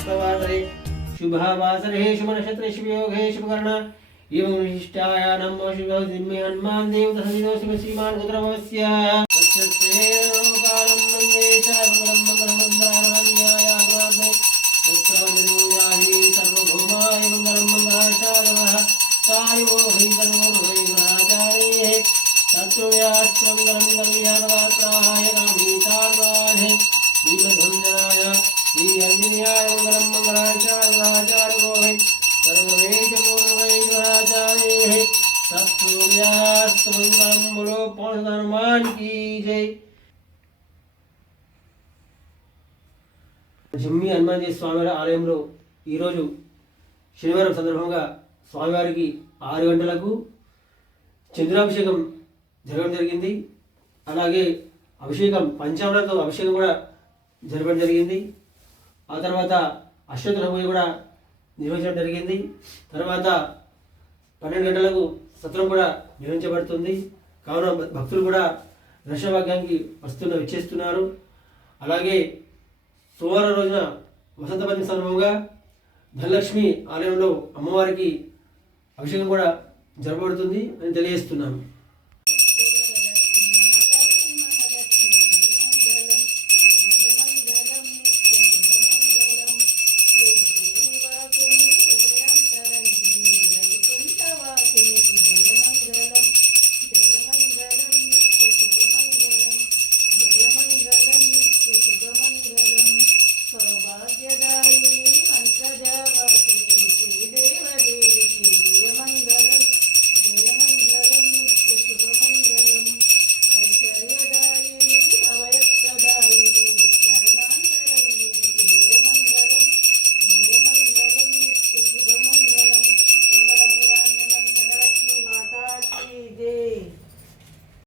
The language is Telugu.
शुभवासरे। शुभावासरे, शुभनक्षत्रे, शुभयोगे, शुभकर्ण। एवं विशिष्टाया नमो शुभदिम्मे हनुमान् देवतसदिनो शुभश्रीमान् कुत्रमवस्य कालं वंदे चारुब्रह्मब्रह्मन्दारहन्याया गुणात्मे यत्राजनोयाहि सर्वभौमाय मङ्गलं मङ्गलाचार्यः ఆంజనేయాయ మంగళం మంగళాచార్య ఆచార్యోహి సర్వేచూర్వైశ్వరాచార్యే జై జిమ్మి హనుమాన్జీ స్వామివారి ఆలయంలో ఈరోజు శనివారం సందర్భంగా స్వామివారికి ఆరు గంటలకు చంద్రాభిషేకం జరగడం జరిగింది. అలాగే అభిషేకం పంచామృతంతో అభిషేకం కూడా జరగడం జరిగింది. ఆ తర్వాత అశ్వత్థ కూడా నిర్వహించడం జరిగింది. తర్వాత పన్నెండు గంటలకు సత్రం కూడా నిర్వహించబడుతుంది. కావున భక్తులు కూడా దర్శనభాగ్యానికి వస్తున్న విచ్చేస్తున్నారు. అలాగే సోమవారం రోజున వసంత పంచమి సందర్భంగా ధనలక్ష్మి ఆలయంలో అమ్మవారికి అభిషేకం కూడా జరపబడుతుంది అని తెలియజేస్తున్నాము.